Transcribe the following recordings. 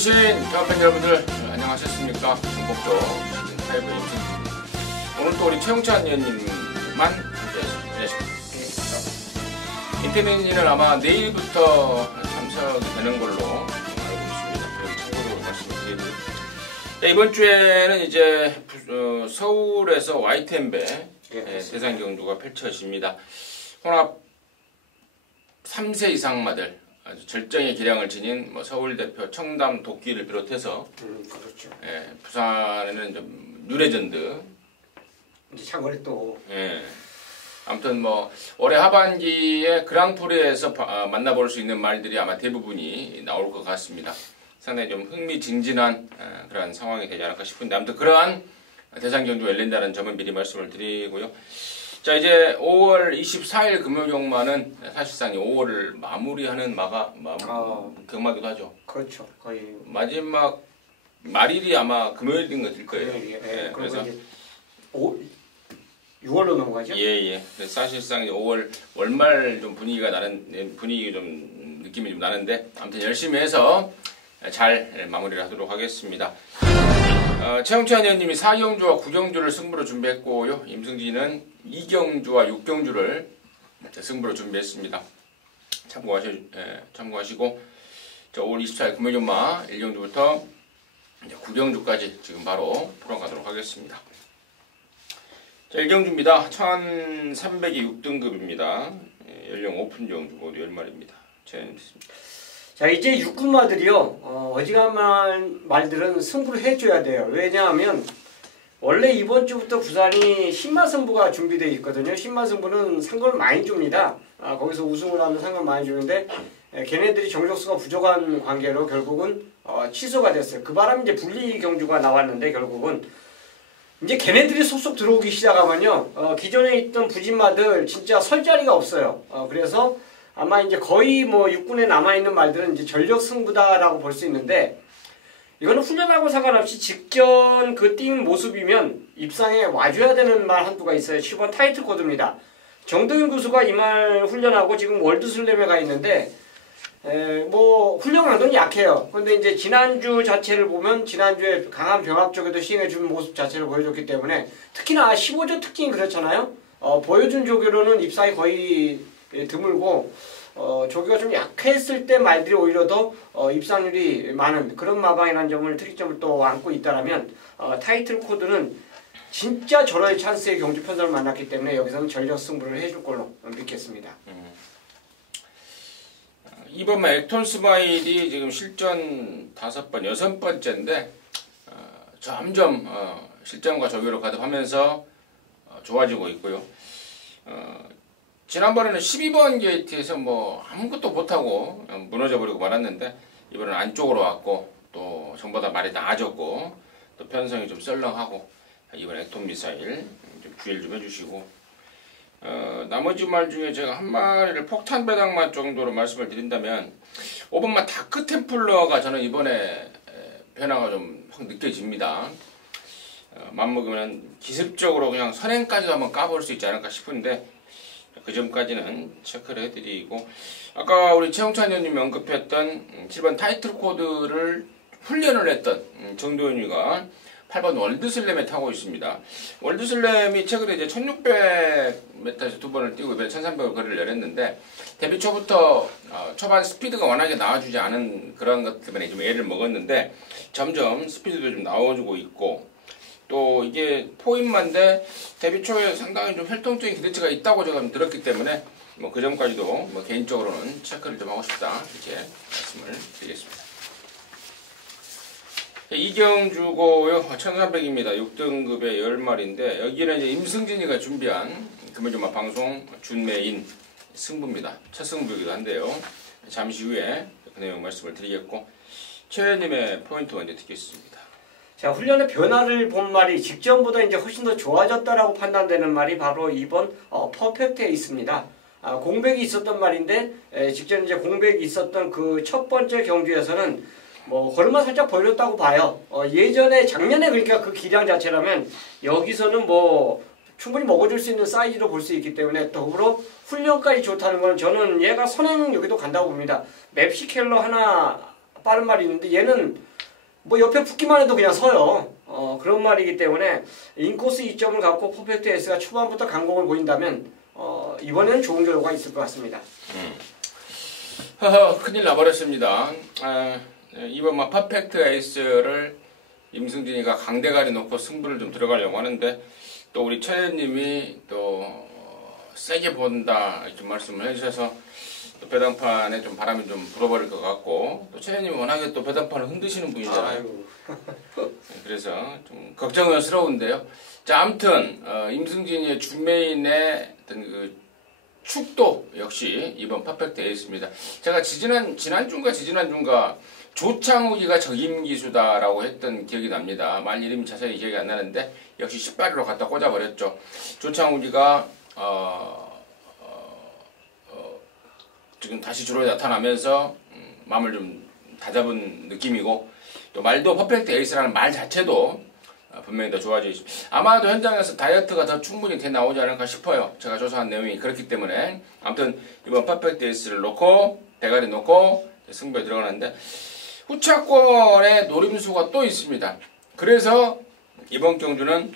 해주신 경합팬 여러분들 안녕하셨습니까? 정복조 타이브 임승진입니다. 오늘 또 우리 최용찬 위원님만 안녕하십니까? 임태민이는 아마 내일부터 참석이 되는 걸로 알고 있습니다. 참고로 말씀드리고요. 이번 주에는 이제 서울에서 YTN배 대상 경주가 펼쳐집니다. 혼합 3세 이상 마들 아주 절정의 기량을 지닌 서울 대표 청담 도끼를 비롯해서 그렇죠. 부산에는 좀 뉴레전드 이제 차거리 또 아무튼 올해 하반기에 그랑프리에서 만나볼 수 있는 말들이 아마 대부분이 나올 것 같습니다. 상당히 좀 흥미진진한 그러한 상황이 되지 않을까 싶은데 아무튼 그러한 대상 경주가 열린다는 점은 미리 말씀을 드리고요. 자, 이제 5월 24일 금요경마는 사실상 5월을 마무리하는 경마기도 하죠. 그렇죠. 거의 마지막 말일이 아마 금요일인 것일 거예요. 그래서 이제 6월로 넘어가죠. 그래서 사실상 5월 월말 좀 분위기 좀 느낌이 좀 나는데 아무튼 열심히 해서 잘 마무리를 하도록 하겠습니다. 최용찬 의원님이 4경주와 9경주를 승부로 준비했고요. 임승진은 2경주와 6경주를 승부로 준비했습니다. 참고하시고 5월 24일 금요경마 1경주부터 9경주까지 지금 바로 풀어가도록 하겠습니다. 자, 1경주입니다. 1300이 6등급입니다. 연령 오픈 경주 모두 10마리입니다. 자, 이제 육군마들이요. 어지간한 말들은 승부를 해줘야 돼요. 왜냐하면 원래 이번 주부터 부산이 신마승부가 준비되어 있거든요. 신마승부는 상금을 많이 줍니다. 거기서 우승을 하면 상금 많이 주는데 걔네들이 정적수가 부족한 관계로 결국은 취소가 됐어요. 그 바람에 이제 분리 경주가 나왔는데 결국은 이제 걔네들이 속속 들어오기 시작하면요. 기존에 있던 부진마들 진짜 설 자리가 없어요. 그래서 아마 이제 거의 육군에 남아있는 말들은 이제 전력 승부다라고 볼 수 있는데 이거는 훈련하고 상관없이 직전 그 뛴 모습이면 입상에 와줘야 되는 말 한두가 있어요. 10번 타이틀 코드입니다. 정동윤 교수가 이 말 훈련하고 지금 월드슬램에 가 있는데 훈련 강도는 약해요. 근데 이제 지난주 자체를 보면 지난주에 강한 병합 쪽에도 시행해준 모습 자체를 보여줬기 때문에 특히나 15조 특징이 그렇잖아요. 보여준 조교로는 입상이 거의 드물고 조교가 좀 약했을 때 말들이 오히려 더 입상률이 많은 그런 마방이라는 점을 특이점을 또 안고 있다라면 타이틀 코드는 진짜 절호의 찬스의 경주 편성을 만났기 때문에 여기서는 전력 승부를 해줄 걸로 믿겠습니다. 이번 액톤 스마일이 지금 실전 5번, 6번째인데 점점 실전과 조교로 가듭하면서 좋아지고 있고요. 지난번에는 12번 게이트에서 아무것도 못하고 무너져버리고 말았는데 이번엔 안쪽으로 왔고 또 전보다 말이 나아졌고 또 편성이 좀 썰렁하고 이번 액톤 미사일 좀 주의를 좀 해주시고 나머지 말 중에 제가 한 마리를 폭탄 배당맛 정도로 말씀을 드린다면 5번마 다크 템플러가 저는 이번에 변화가 좀 확 느껴집니다. 맘먹으면 기습적으로 그냥 선행까지도 한번 까볼 수 있지 않을까 싶은데 그 점까지는 체크를 해드리고 아까 우리 최용찬 의원님이 언급했던 7번 타이틀 코드를 훈련을 했던 정도윤이가 8번 월드슬램에 타고 있습니다. 월드슬램이 최근에 이제 1600m에서 2번을 뛰고 이번에 1300을 거리를 열었는데 데뷔 초부터 초반 스피드가 워낙에 나와주지 않은 그런 것 때문에 좀 애를 먹었는데 점점 스피드도 좀 나와주고 있고 또 이게 포인마인데 데뷔 초에 상당히 좀 활동적인 기대치가 있다고 제가 들었기 때문에 그 점까지도 개인적으로는 체크를 좀 하고 싶다 이렇게 말씀을 드리겠습니다. 이경주고요. 1300입니다. 6등급의 10마리인데 여기는 이제 임승진이가 준비한 금요일마 방송 준메인 승부입니다. 첫 승부이기도 한데요. 잠시 후에 그 내용 말씀을 드리겠고 최 의원님의 포인트 먼저 듣겠습니다. 자, 훈련의 변화를 본 말이 직전보다 이제 훨씬 더 좋아졌다라고 판단되는 말이 바로 이번 퍼펙트에 있습니다. 공백이 있었던 말인데 직전 이제 공백이 있었던 그 첫 번째 경주에서는 걸음만 살짝 벌렸다고 봐요. 예전에 작년에 그러니까 그 기량 자체라면 여기서는 충분히 먹어줄 수 있는 사이즈로 볼 수 있기 때문에 더불어 훈련까지 좋다는 건 저는 얘가 선행 여기도 간다고 봅니다. 맵시켈러 하나 빠른 말이 있는데 얘는 뭐 옆에 붙기만 해도 그냥 서요. 그런 말이기 때문에 인코스 이점을 갖고 퍼펙트 S가 초반부터 강공을 보인다면 이번에는 좋은 결과가 있을 것 같습니다. 큰일 나버렸습니다. 이번 퍼펙트 에이스를 임승진이가 강대가리 놓고 승부를 좀 들어가려고 하는데 또 우리 최현님이 또 세게 본다 이렇게 말씀을 해주셔서 또 배당판에 좀 바람이 좀 불어버릴 것 같고 또 최현님이 워낙에 또 배당판을 흔드시는 분이잖아요. 그래서 좀 걱정스러운데요. 자, 아무튼 임승진이의 준메인의 어떤 그 축도 역시 이번 퍼펙트 에이스입니다. 제가 지난주인가 조창욱이가 적임기수다라고 했던 기억이 납니다. 말 이름이 자세히 기억이 안 나는데 역시 18위로 갖다 꽂아버렸죠. 조창욱이가 지금 다시 주로 나타나면서 마음을 좀 다잡은 느낌이고 또 말도 퍼펙트 에이스라는 말 자체도 분명히 더 좋아지고 있습니다. 아마도 현장에서 다이어트가 더 충분히 돼 나오지 않을까 싶어요. 제가 조사한 내용이 그렇기 때문에 아무튼 이번 퍼펙트 에이스를 놓고 대가리 놓고 승부에 들어가는데 후차권의 노림수가 또 있습니다. 그래서 이번 경주는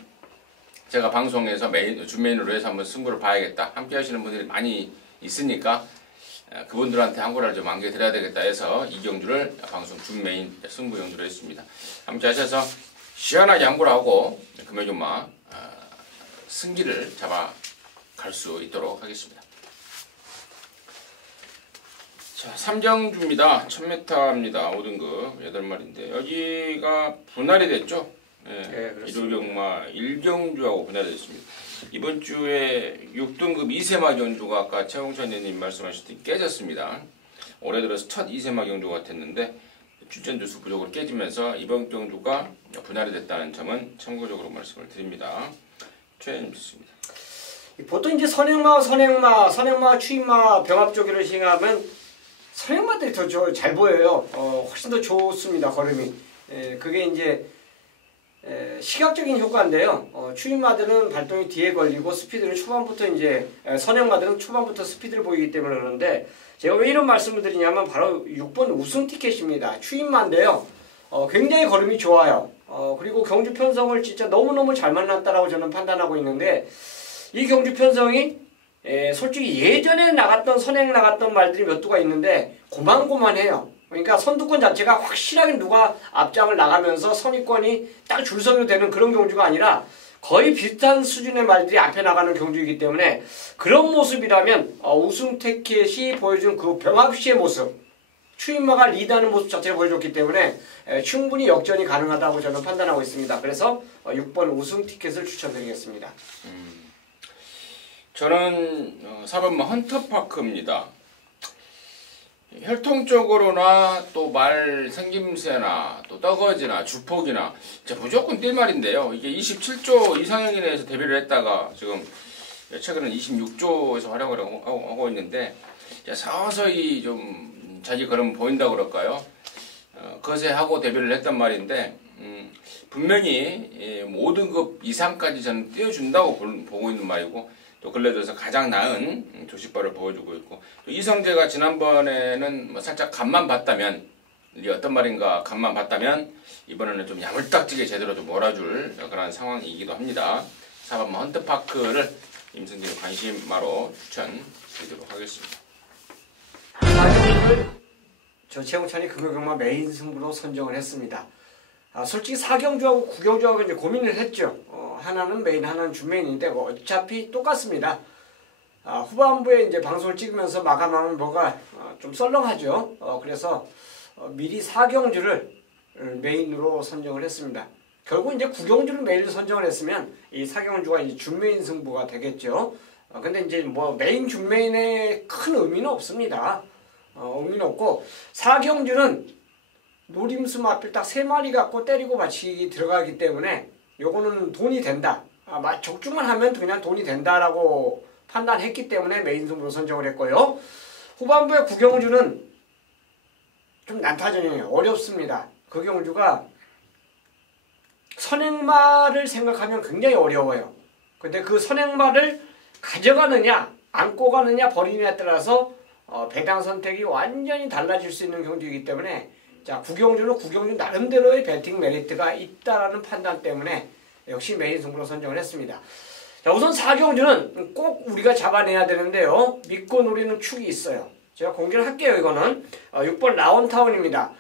제가 방송에서 준메인으로 해서 한번 승부를 봐야겠다. 함께 하시는 분들이 많이 있으니까 그분들한테 한 거라도 좀 안겨드려야 되겠다 해서 이 경주를 방송 준메인 승부 경주로 했습니다. 함께 하셔서 시원하게 양보를 하고 금요일마 승기를 잡아갈 수 있도록 하겠습니다. 자, 3경주입니다. 1000m입니다. 5등급 8마리인데 여기가 분할이 됐죠. 일요일경마 1경주하고 분할이 됐습니다. 이번 주에 6등급 2세마 경주가 아까 최홍찬 의원님 말씀하셨듯이 깨졌습니다. 올해 들어서 첫 2세마 경주가 됐는데 출전주 수 부족으로 깨지면서 이번 경주가 분할이 됐다는 점은 참고적으로 말씀을 드립니다. 최현님 좋습니다. 보통 이제 선행마, 추임마 병합조기를 시행하면 선행마들이 더 잘 보여요. 훨씬 더 좋습니다. 걸음이. 그게 이제 시각적인 효과인데요. 추임마들은 발동이 뒤에 걸리고 스피드는 초반부터 이제 선행마들은 초반부터 스피드를 보이기 때문에 그러는데 제가 왜 이런 말씀을 드리냐면 바로 6번 우승 티켓입니다. 추임마인데요. 굉장히 걸음이 좋아요. 그리고 경주 편성을 진짜 너무너무 잘 만났다라고 저는 판단하고 있는데 이 경주 편성이 솔직히 예전에 선행 나갔던 말들이 몇 두가 있는데 고만고만해요. 그러니까 선두권 자체가 확실하게 누가 앞장을 나가면서 선입권이 딱 줄서게 되는 그런 경주가 아니라 거의 비슷한 수준의 말들이 앞에 나가는 경주이기 때문에 그런 모습이라면 우승 티켓이 보여준 그 병합시의 모습 추임마가 리드하는 모습 자체를 보여줬기 때문에 충분히 역전이 가능하다고 저는 판단하고 있습니다. 그래서 6번 우승 티켓을 추천드리겠습니다. 저는 4번마 헌터파크입니다. 혈통적으로나 또 말 생김새나 또 떠거지나 주폭이나 무조건 뛸 말인데요. 이게 27조 이상형에 대해서 데뷔를 했다가 지금 최근에 26조에서 활약을 하고 있는데 서서히 좀 자기 걸음 보인다고 그럴까요? 거세하고 데뷔를 했단 말인데 분명히 5등급 이상까지 저는 띄워준다고 보고 있는 말이고 또 근래 들어서 가장 나은 조식발을 보여주고 있고 또 이성재가 지난번에는 뭐 살짝 간만 봤다면 이게 어떤 말인가 간만 봤다면 이번에는 좀 야물딱지게 제대로 좀 몰아줄 그런 상황이기도 합니다. 4번 헌트파크를 임승진 관심마로 추천드리도록 하겠습니다. 저 최홍찬이 금요경마 메인 승부로 선정을 했습니다. 솔직히 4경주하고 9경주하고 이제 고민을 했죠. 하나는 메인, 하나는 준메인인데 어차피 똑같습니다. 후반부에 이제 방송을 찍으면서 마감하면 뭐가 좀 썰렁하죠. 그래서 미리 4경주를 메인으로 선정을 했습니다. 결국 이제 9경주를 메인으로 선정을 했으면 이 4경주가 이제 준메인 승부가 되겠죠. 근데 이제 뭐 메인, 준메인에 큰 의미는 없습니다. 의미는 없고 4경주는 노림수 마필 딱 3마리 갖고 때리고 맞히기 들어가기 때문에 요거는 돈이 된다. 적중만 하면 그냥 돈이 된다라고 판단했기 때문에 메인 승부로 선정을 했고요. 후반부에 9경주는 좀 난타전이에요. 어렵습니다. 그 경주가 선행마를 생각하면 굉장히 어려워요. 근데 그 선행마를 가져가느냐 안고 가느냐 버리느냐에 따라서 배당 선택이 완전히 달라질 수 있는 경주이기 때문에 자, 구경주는 구경주 나름대로의 배팅 메리트가 있다라는 판단 때문에 역시 메인 승부로 선정을 했습니다. 자, 우선 4경주는 꼭 우리가 잡아내야 되는데요. 믿고 노리는 축이 있어요. 제가 공개를 할게요. 이거는 6번 라온타운입니다.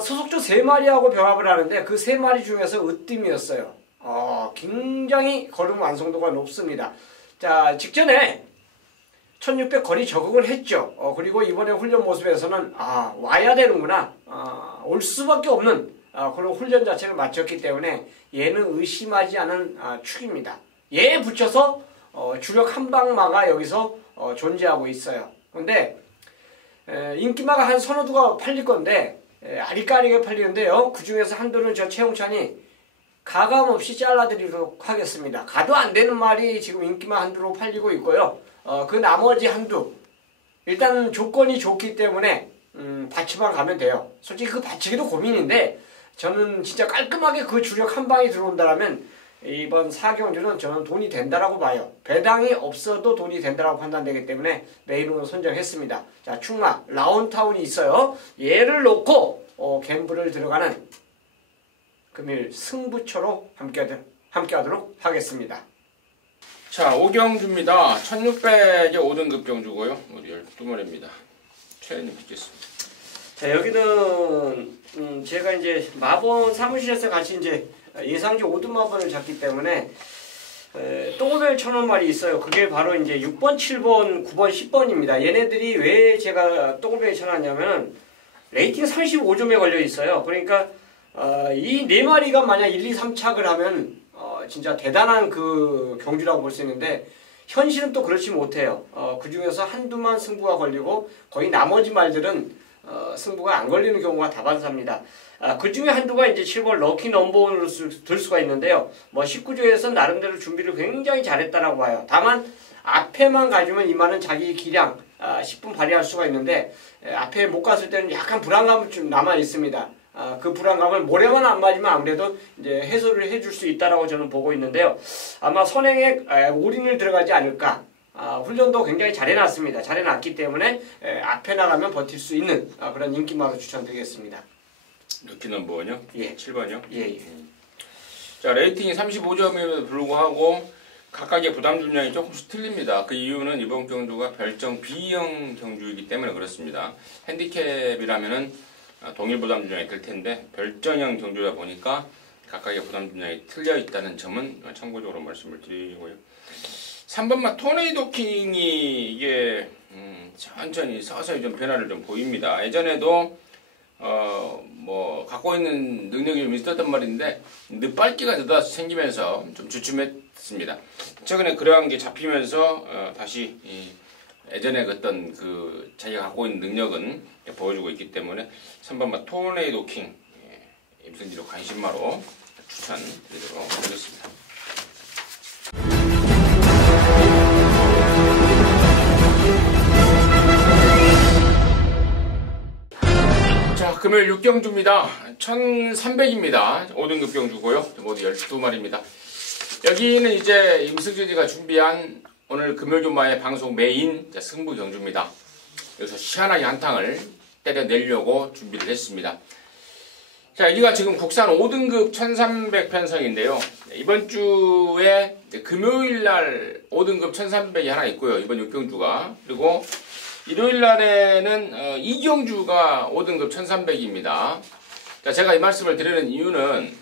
소속주 3마리하고 병합을 하는데 그 3마리 중에서 으뜸이었어요. 굉장히 걸음 완성도가 높습니다. 자, 직전에 1600 거리 적응을 했죠. 그리고 이번에 훈련 모습에서는 와야 되는구나, 올 수밖에 없는 그런 훈련 자체를 마쳤기 때문에 얘는 의심하지 않은 축입니다. 얘에 붙여서 주력 한방마가 여기서 존재하고 있어요. 근데 인기마가 한 서너 두가 팔릴 건데 아리까리하게 팔리는데요. 그 중에서 한두는 저 최용찬이 가감없이 잘라드리도록 하겠습니다. 가도 안 되는 말이 지금 인기마 한두로 팔리고 있고요. 그 나머지 한두 일단 조건이 좋기 때문에 받치만 가면 돼요. 솔직히 그 받치기도 고민인데 저는 진짜 깔끔하게 그 주력 한 방이 들어온다라면 이번 4경주는 저는 돈이 된다라고 봐요. 배당이 없어도 돈이 된다라고 판단되기 때문에 메인으로 선정했습니다. 자, 충마 라온타운이 있어요. 얘를 놓고 갬블을 들어가는 금일 승부처로 함께하도록 하겠습니다. 자, 5경주입니다. 1600의 5등급 경주고요. 우리 12마리입니다. 최현님 듣겠습니다. 자, 여기는 제가 이제 마본 사무실에서 같이 이제 예상주 5등 마본을 잡기 때문에 또벨 1000원말이 있어요. 그게 바로 이제 6번, 7번, 9번, 10번입니다. 얘네들이 왜 제가 또벨 쳐놨냐면 레이팅 35점에 걸려 있어요. 그러니까 이 4마리가 만약 1, 2, 3착을 하면 진짜 대단한 그 경주라고 볼 수 있는데 현실은 또 그렇지 못해요. 그 중에서 한두만 승부가 걸리고 거의 나머지 말들은 승부가 안 걸리는 경우가 다반사입니다. 그 중에 한두가 이제 7번 럭키 넘버원으로 들 수가 있는데요. 뭐 19조에서 나름대로 준비를 굉장히 잘했다라고 봐요. 다만 앞에만 가주면 이만은 자기 기량 10분 발휘할 수가 있는데 앞에 못 갔을 때는 약간 불안감이 좀 남아 있습니다. 그 불안감을 모래만 안 맞으면 아무래도 이제 해소를 해줄 수 있다라고 저는 보고 있는데요. 아마 선행에 올인을 들어가지 않을까. 훈련도 굉장히 잘해놨습니다. 잘해놨기 때문에 앞에 나가면 버틸 수 있는 그런 인기마로 추천드리겠습니다. 럭키 넘버원이요? 예. 7번이요? 예. 자, 레이팅이 35점임에도 불구하고 각각의 부담 중량이 조금씩 틀립니다. 그 이유는 이번 경주가 별정 B형 경주이기 때문에 그렇습니다. 핸디캡이라면은 동일 부담 중량이 될 텐데 별정형 경주다 보니까 각각의 부담 중량이 틀려 있다는 점은 참고적으로 말씀을 드리고요. 3번마 토네이도 킹이 이게 천천히 서서히 좀 변화를 좀 보입니다. 예전에도 뭐 갖고 있는 능력이 좀 있었단 말인데 늦발기가 늦어서 생기면서 좀 주춤했습니다. 최근에 그러한 게 잡히면서 다시 예전에 어떤 그 자기가 갖고 있는 능력은 보여주고 있기 때문에 3번마 토네이도 킹 임승지로 관심마로 추천드리도록 하겠습니다. 자, 금요일 6경주입니다. 1300입니다. 5등급 경주고요. 모두 12마리입니다. 여기는 이제 임승진이가 준비한 오늘 금요일주마의 방송 메인 승부 경주입니다. 여기서 시원하게 한탕을 때려내려고 준비를 했습니다. 자, 여기가 지금 국산 5등급 1300 편성인데요. 이번 주에 금요일날 5등급 1300이 하나 있고요. 이번 6경주가. 그리고 일요일날에는 2경주가 5등급 1300입니다. 자, 제가 이 말씀을 드리는 이유는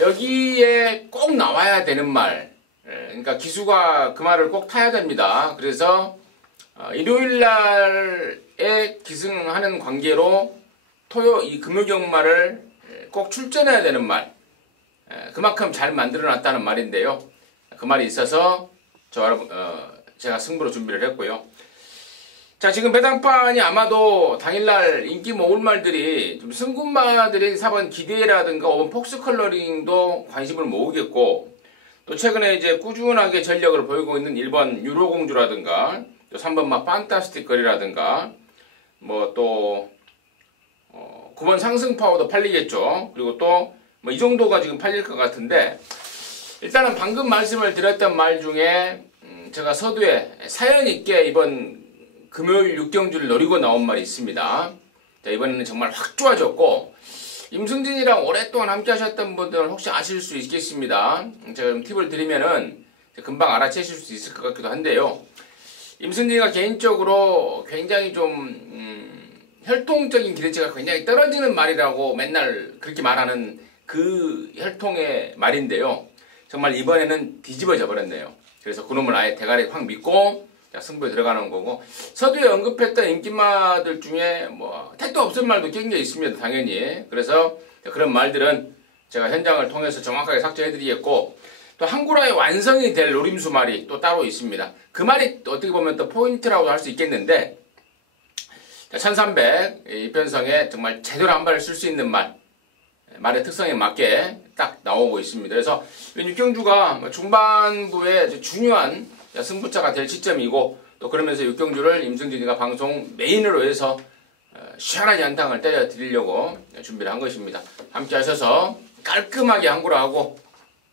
여기에 꼭 나와야 되는 말, 그러니까 기수가 그 말을 꼭 타야 됩니다. 그래서 일요일날에 기승하는 관계로 이 금요경마를 꼭 출전해야 되는 말, 그만큼 잘 만들어놨다는 말인데요. 그 말이 있어서 제가 승부로 준비를 했고요. 자, 지금 배당판이 아마도 당일날 인기 모을 말들이 좀 승군마들인 4번 기대라든가 5번 폭스 컬러링도 관심을 모으겠고, 또 최근에 이제 꾸준하게 전력을 보이고 있는 1번 유로공주라든가, 또 3번마 판타스틱 거리라든가, 뭐 또 9번 상승파워도 팔리겠죠. 그리고 또 뭐 이 정도가 지금 팔릴 것 같은데, 일단은 방금 말씀을 드렸던 말 중에 제가 서두에 사연 있게 이번 금요일 6경주를 노리고 나온 말이 있습니다. 자, 이번에는 정말 확 좋아졌고 임승진이랑 오랫동안 함께 하셨던 분들 혹시 아실 수 있겠습니다. 제가 좀 팁을 드리면은 금방 알아채실 수 있을 것 같기도 한데요. 임승진이가 개인적으로 굉장히 좀 혈통적인 기대치가 굉장히 떨어지는 말이라고 맨날 그렇게 말하는 그 혈통의 말인데요. 정말 이번에는 뒤집어져 버렸네요. 그래서 그놈을 아예 대가리 확 믿고 승부에 들어가는 거고, 서두에 언급했던 인기마들 중에 뭐 택도 없을 말도 굉장히 있습니다. 당연히. 그래서 그런 말들은 제가 현장을 통해서 정확하게 삭제해드리겠고, 또 항구라의 완성이 될 노림수 말이 또 따로 있습니다. 그 말이 어떻게 보면 또 포인트라고 할 수 있겠는데, 1300 이편성에 정말 제대로 한 발을 쓸 수 있는 말의 특성에 맞게 딱 나오고 있습니다. 그래서 육경주가 중반부에 중요한 승부차가 될 시점이고, 또 그러면서 육경주를 임승진이가 방송 메인으로 해서 시원하게 한탕을 때려 드리려고 준비를 한 것입니다. 함께 하셔서 깔끔하게 항구라 하고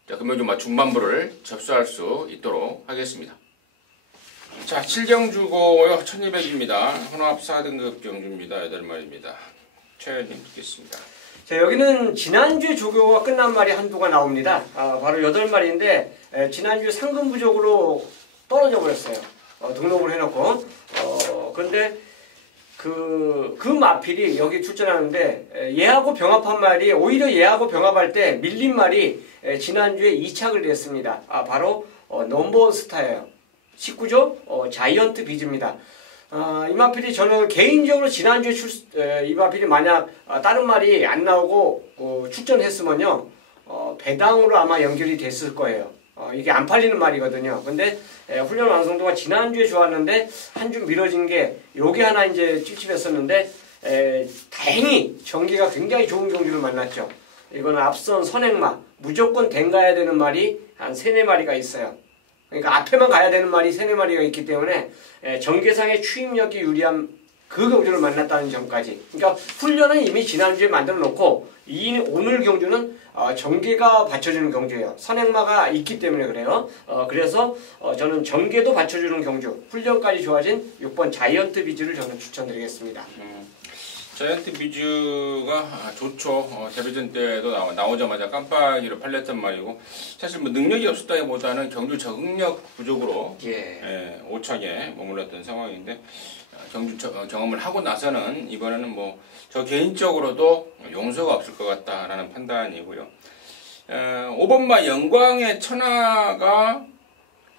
금요주 중반부를 접수할 수 있도록 하겠습니다. 자, 7경주고요. 1200입니다. 혼합 4등급 경주입니다. 8마리입니다. 최현님 듣겠습니다. 자, 여기는 지난주에 조교가 끝난 말이 한두가 나옵니다. 바로 8마리인데 지난주에 상금 부족으로 떨어져 버렸어요. 등록을 해놓고. 그런데 그 마필이 여기 출전하는데 얘하고 병합한 말이, 오히려 얘하고 병합할 때 밀린 말이 지난주에 2착을 냈습니다. 바로 넘버원 스타예요. 19조 자이언트 비즈입니다. 이 마필이 저는 개인적으로 지난주에 이 마필이 만약 다른 말이 안 나오고 출전했으면요, 배당으로 아마 연결이 됐을 거예요. 이게 안 팔리는 말이거든요. 근데 훈련 완성도가 지난주에 좋았는데 한 주 미뤄진 게 요게 하나 이제 찝찝했었는데, 다행히 전개가 굉장히 좋은 경주를 만났죠. 이거는 앞선 선행마 무조건 댕가야 되는 말이 한 3-4마리가 있어요. 그러니까 앞에만 가야 되는 말이 3-4마리가 있기 때문에 전개상의 추임력이 유리한 그 경주를 만났다는 점까지. 그러니까 훈련은 이미 지난주에 만들어 놓고 오늘 경주는 전개가 받쳐주는 경주예요. 선행마가 있기 때문에 그래요. 그래서 저는 전개도 받쳐주는 경주, 훈련까지 좋아진 6번 자이언트 비즈를 저는 추천드리겠습니다. 자이언트 비즈가 좋죠. 데뷔전 때도 나오자마자 깜빡이로 팔렸단 말이고, 사실 뭐 능력이 없었다기보다는 경주 적응력 부족으로 5착에 머물렀던 상황인데, 경주 경험을 하고 나서는 이번에는 뭐 저 개인적으로도 용서가 없을 것 같다라는 판단이고요. 5번마 영광의 천하가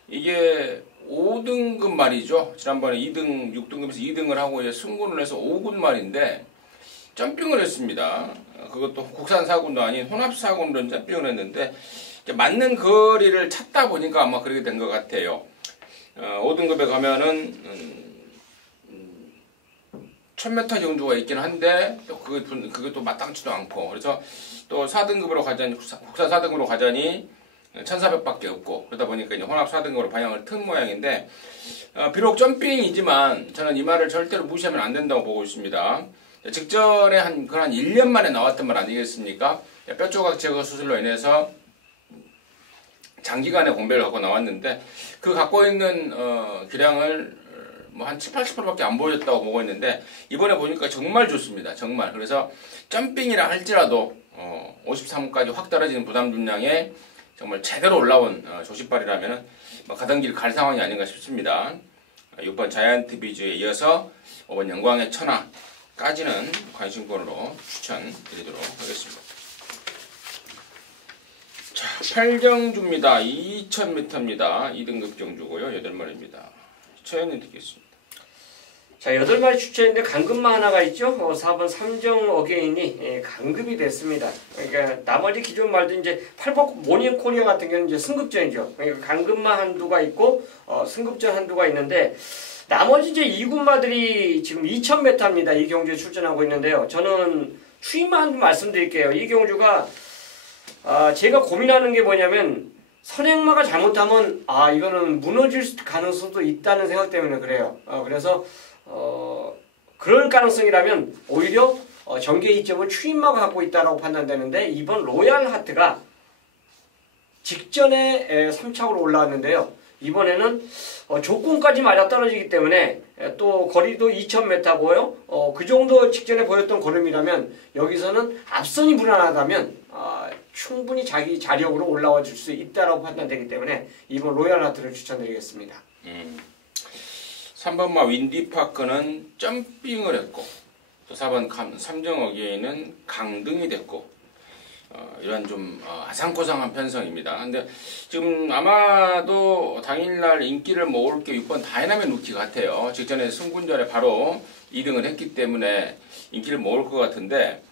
이게 5등급 말이죠. 지난번에 2등, 6등급에서 2등을 하고 이제 승군을 해서 5군 말인데 점핑을 했습니다. 그것도 국산 사군도 아닌 혼합 사군으로 점핑을 했는데 맞는 거리를 찾다 보니까 아마 그렇게 된 것 같아요. 5등급에 가면은 1000m 경주가 있긴 한데 또 그게 또 마땅치도 않고, 그래서 또 4등급으로 가자니, 국산 4등급으로 가자니 1400밖에 없고, 그러다 보니까 이제 혼합 4등급으로 방향을 튼 모양인데, 비록 점핑이지만 저는 이 말을 절대로 무시하면 안 된다고 보고 있습니다. 직전에 한 1년 만에 나왔던 말 아니겠습니까? 뼈조각 제거 수술로 인해서 장기간의 공백을 갖고 나왔는데, 그 갖고 있는 기량을 뭐 한 70-80%밖에 안 보였다고 보고 있는데, 이번에 보니까 정말 좋습니다. 정말. 그래서 점핑이라 할지라도 53까지 확 떨어지는 부담 중량에 정말 제대로 올라온 조식발이라면 가던 길 갈 상황이 아닌가 싶습니다. 6번 자이언트 비즈에 이어서 5번 영광의 천하까지는 관심권으로 추천드리도록 하겠습니다. 자, 8경주입니다. 2000m입니다. 2등급 경주고요. 8마리입니다. 최현님 듣겠습니다. 자, 8마리 추천인데 강급마 하나가 있죠. 4번 삼정 어게인이 강급이 됐습니다. 그러니까 나머지 기존 말도 이제 8번 모닝 코리아 같은 경우는 이제 승급전이죠. 그러니까 강급마 한두가 있고 승급전 한두가 있는데, 나머지 이제 2군마들이 지금 2000m입니다. 이 경주에 출전하고 있는데요. 저는 추임만 좀 말씀드릴게요. 이 경주가 제가 고민하는 게 뭐냐면, 선행마가 잘못하면 이거는 무너질 가능성도 있다는 생각 때문에 그래요. 그래서 그럴 가능성이라면 오히려 전개 이점을 추임마가 갖고 있다고 판단되는데, 이번 로얄 하트가 직전에 3착으로 올라왔는데요. 이번에는 조건까지 맞아떨어지기 때문에 또 거리도 2000m고요. 그 정도 직전에 보였던 걸음이라면 여기서는 앞선이 불안하다면 충분히 자기 자력으로 올라와 줄 수 있다라고 판단되기 때문에 이번 로얄 하트를 추천드리겠습니다. 3번마 윈디파크는 점핑을 했고 또 4번 삼정어게인은 강등이 됐고 이런 좀 아상코상한 편성입니다. 근데 지금 아마도 당일날 인기를 모을 게 6번 다이나믹 루키 같아요. 직전에 승군전에 바로 2등을 했기 때문에 인기를 모을 것 같은데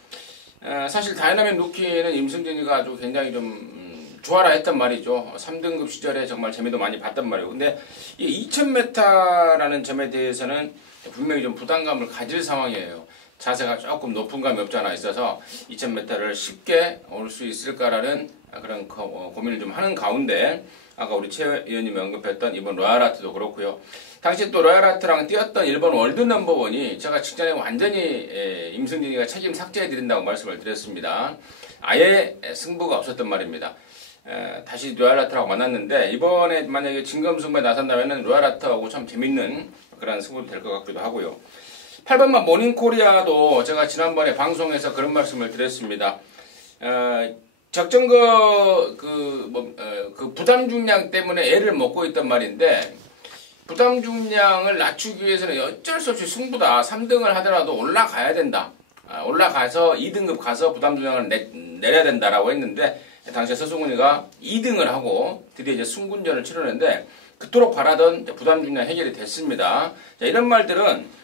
사실 다이나믹 루키는 임승진이가 아주 굉장히 좀 좋아라 했단 말이죠. 3등급 시절에 정말 재미도 많이 봤단 말이에요. 근데 이 2000m라는 점에 대해서는 분명히 좀 부담감을 가질 상황이에요. 자세가 조금 높은 감이 없잖아 있어서 2000m를 쉽게 올 수 있을까라는 그런 고민을 좀 하는 가운데 아까 우리 최 의원님이 언급했던 이번 로얄하트도 그렇고요. 당시 또 로얄하트랑 뛰었던 일본 월드 넘버원이 제가 직전에 완전히 임승진이가 책임 삭제해드린다고 말씀을 드렸습니다. 아예 승부가 없었단 말입니다. 다시 로얄하트라고 만났는데 이번에 만약에 진검승부에 나선다면 로얄하트하고 참 재밌는 그런 승부도 될 것 같기도 하고요. 8번만 모닝코리아도 제가 지난번에 방송에서 그런 말씀을 드렸습니다. 적정거 그 부담 중량 때문에 애를 먹고 있단 말인데 부담 중량을 낮추기 위해서는 어쩔 수 없이 승부다. 3등을 하더라도 올라가야 된다. 올라가서 2등급 가서 부담 중량을 내려야 된다라고 했는데 당시에 서승훈이가 2등을 하고 드디어 이제 승군전을 치르는데 그토록 바라던 부담 중량 해결이 됐습니다. 자, 이런 말들은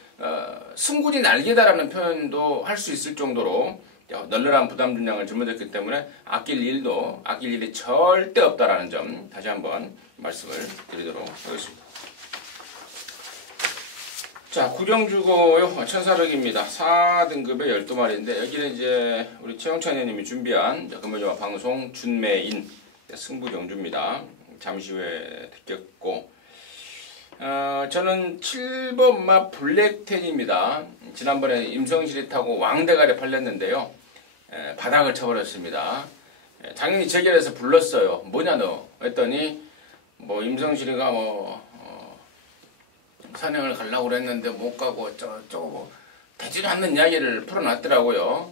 승군이 날개다라는 표현도 할 수 있을 정도로 널널한 부담 중량을 짊어졌기 때문에 아낄 일이 절대 없다라는 점 다시 한번 말씀을 드리도록 하겠습니다. 자, 구경주고요. 1400입니다. 4등급의 12마리인데 여기는 이제 우리 최영찬 의원님이 준비한 금요일 방송 준매인 승부 경주입니다. 잠시 후에 듣겠고 저는 7번마 블랙텐입니다. 지난번에 임성실이 타고 왕대가리 팔렸는데요. 바닥을 쳐버렸습니다. 당연히 재결해서 불렀어요. 뭐냐 너? 했더니 뭐 임성실이가 산행을 가려고 그랬는데 못 가고 어쩌고 뭐 되지도 않는 이야기를 풀어놨더라고요.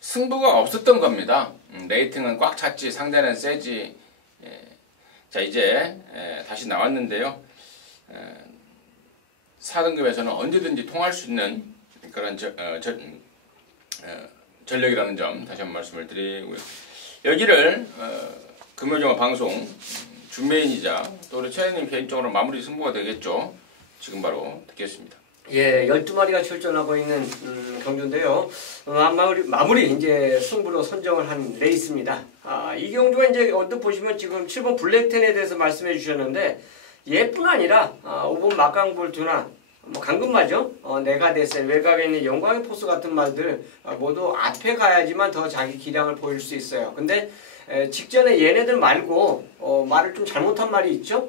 승부가 없었던 겁니다. 레이팅은 꽉 찼지 상대는 세지. 자 이제 다시 나왔는데요. 4등급에서는 언제든지 통할 수 있는 그런 전력이라는 점 다시 한번 말씀을 드리고요. 여기를 금요일 방송 준메인이자 또 우리 최현님 개인적으로 마무리 승부가 되겠죠. 지금 바로 듣겠습니다. 예, 12마리가 출전하고 있는 경주인데요. 마무리 이제 승부로 선정을 한 레이스입니다. 이 경주가 이제 언뜻 보시면 지금 7번 블랙텐에 대해서 말씀해 주셨는데 얘뿐 아니라 5번 막강볼트나 뭐 강금마죠. 네가데셀, 외곽에 있는 영광의 포스 같은 말들 모두 앞에 가야지만 더 자기 기량을 보일 수 있어요. 근데 직전에 얘네들 말고 말을 좀 잘못한 말이 있죠.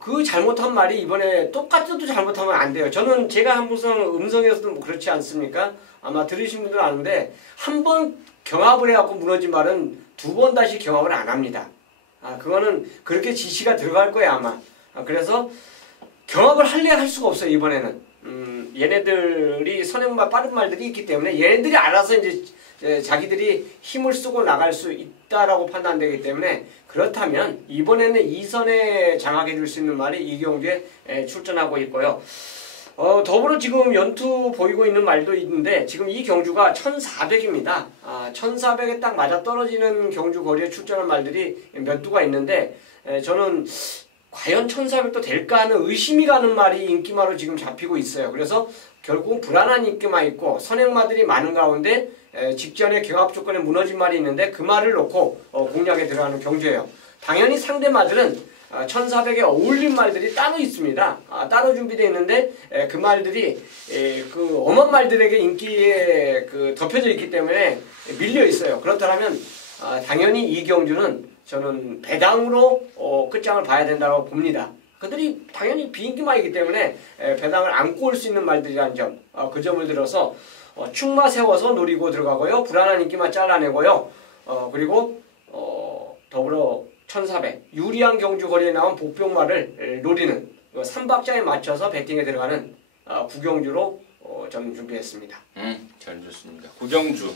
그 잘못한 말이 이번에 똑같아도 잘못하면 안 돼요. 저는 제가 항상 음성에서도 뭐 그렇지 않습니까? 아마 들으신 분들은 아는데 한 번 경합을 해갖고 무너진 말은 2번 다시 경합을 안 합니다. 그거는 그렇게 지시가 들어갈 거예요 아마. 그래서 경합을 할래야 할 수가 없어요 이번에는. 얘네들이 선행말 빠른 말들이 있기 때문에 얘네들이 알아서 이제 자기들이 힘을 쓰고 나갈 수 있다라고 판단되기 때문에 그렇다면 이번에는 2선에 장악해 줄 수 있는 말이 이 경주에 출전하고 있고요. 더불어 지금 연투 보이고 있는 말도 있는데 지금 이 경주가 1400입니다. 1400에 딱 맞아떨어지는 경주 거리에 출전한 말들이 몇 두가 있는데 저는 과연 1400도 될까 하는 의심이 가는 말이 인기마로 지금 잡히고 있어요. 그래서 결국은 불안한 인기만 있고 선행마들이 많은 가운데 직전에 경합 조건에 무너진 말이 있는데 그 말을 놓고 공략에 들어가는 경주예요. 당연히 상대마들은 1400에 어울린 말들이 따로 있습니다. 따로 준비되어 있는데 그 말들이 그 엄한 말들에게 인기에 덮여져 있기 때문에 밀려 있어요. 그렇다면 당연히 이 경주는 저는 배당으로 끝장을 봐야 된다고 봅니다. 그들이 당연히 비인기마이기 때문에 배당을 안고 올 수 있는 말들이라는 점, 그 점을 들어서 축마 세워서 노리고 들어가고요. 불안한 인기만 잘라내고요. 그리고 더불어 1400 유리한 경주 거리에 나온 복병마를 노리는 3박자에 맞춰서 배팅에 들어가는 구경주로 저는 준비했습니다. 잘 좋습니다. 구경주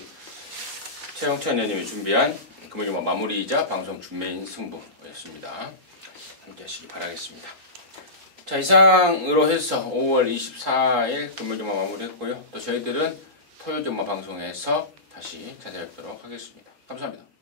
최영찬 의원님이 준비한 금요일마 마무리이자 방송 준메인 승부였습니다. 함께 하시기 바라겠습니다. 자, 이상으로 해서 5월 24일 금요일마 마무리했고요. 또 저희들은 토요일마 방송에서 다시 찾아뵙도록 하겠습니다. 감사합니다.